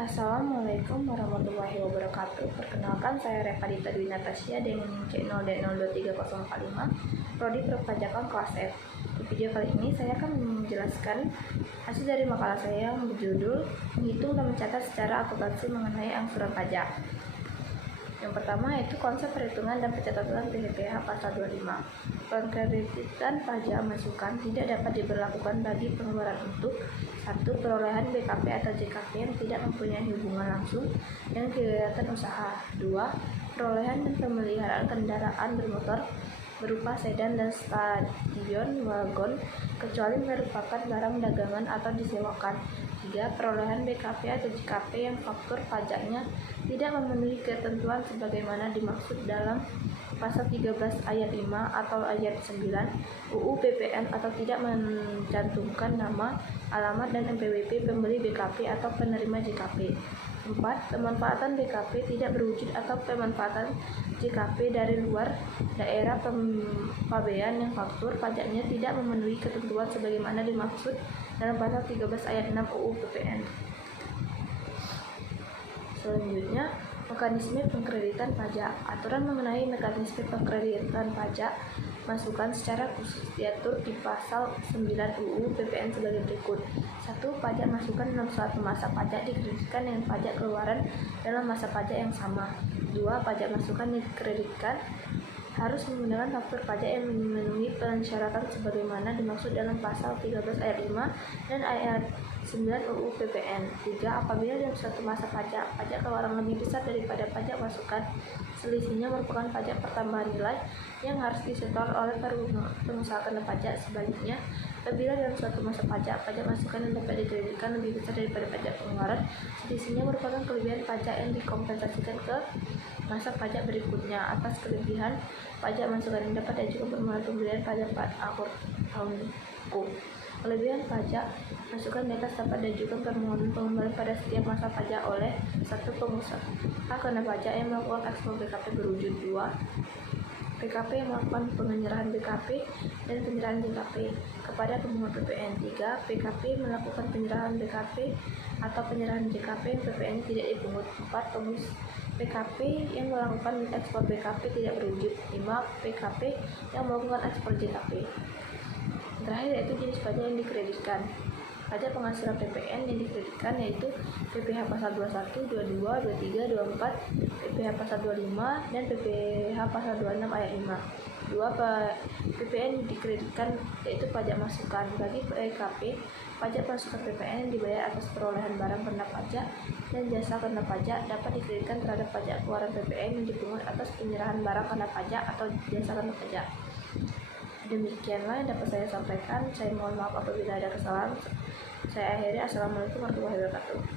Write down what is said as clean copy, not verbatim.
Assalamualaikum warahmatullahi wabarakatuh. Perkenalkan, saya Repadita Dwi Natasha dengan C0D02305, Prodi Perpajakan kelas F. Di video kali ini saya akan menjelaskan hasil dari makalah saya yang berjudul Menghitung dan Mencatat Secara Akuntansi Mengenai Angsuran Pajak. Yang pertama yaitu konsep perhitungan dan pencatatan PPh pasal 25. Pengkreditan pajak masukan tidak dapat diberlakukan bagi pengeluaran untuk 1. Perolehan BKP atau JKP yang tidak mempunyai hubungan langsung dengan kegiatan usaha. 2. Perolehan dan pemeliharaan kendaraan bermotor berupa sedan dan stadion wagon kecuali merupakan barang dagangan atau disewakan. 3. Perolehan BKP atau JKP yang faktur pajaknya tidak memenuhi ketentuan sebagaimana dimaksud dalam pasal 13 ayat 5 atau ayat 9 UU PPN atau tidak mencantumkan nama, alamat, dan NPWP pembeli BKP atau penerima JKP. 4. Pemanfaatan BKP tidak berwujud atau pemanfaatan JKP dari luar daerah pabean yang faktur pajaknya tidak memenuhi ketentuan sebagaimana dimaksud dalam pasal 13 ayat 6 UU PPN. Selanjutnya, mekanisme pengkreditan pajak. Aturan mengenai mekanisme pengkreditan pajak masukan secara khusus diatur di pasal 9 UU PPN sebagai berikut. 1. Pajak masukan dalam suatu masa pajak dikreditkan dengan pajak keluaran dalam masa pajak yang sama. 2. Pajak masukan dikreditkan harus menggunakan faktur pajak yang memenuhi persyaratan sebagaimana dimaksud dalam pasal 13 ayat 5 dan ayat 9 UU PPN. 3. Apabila dalam suatu masa pajak keluaran lebih besar daripada pajak masukan, selisihnya merupakan pajak pertambahan nilai yang harus disetor oleh pengusaha kena pajak. Sebaliknya, apabila dalam suatu masa pajak masukan yang dapat dikreditkan lebih besar daripada pajak pengeluaran, selisihnya merupakan kelebihan pajak yang dikompensasikan ke masa pajak berikutnya atas kelebihan pajak masukan yang dapat diajukan permohonan pemberian pajak akhir tahun. Kelebihan pajak masukan di atas dapat diajukan permohonan pengembalian pada setiap masa pajak oleh 1. Pengusaha kena pajak yang melakukan ekspor BKP berwujud. 2. PKP yang melakukan penyerahan BKP dan penyerahan JKP kepada pemohon PPN. 3. PKP melakukan penyerahan BKP atau penyerahan JKP yang PPN tidak dipungut. 4. PKP yang melakukan ekspor BKP tidak berwujud. 5. PKP yang melakukan ekspor JKP. Terakhir yaitu jenis pajak yang dikreditkan. Pajak penghasilan PPN yang dikreditkan yaitu PPh pasal 21, 22, 23, 24, PPh pasal 25, dan PPh pasal 26 ayat 5. 2. PPN dikreditkan yaitu pajak masukan. Bagi PKP, pajak masukan PPN yang dibayar atas perolehan barang kena pajak dan jasa kena pajak dapat dikreditkan terhadap pajak keluaran PPN yang dipungut atas penyerahan barang kena pajak atau jasa kena pajak. Demikianlah yang dapat saya sampaikan. Saya mohon maaf apabila ada kesalahan. Saya akhiri. Assalamualaikum warahmatullahi wabarakatuh.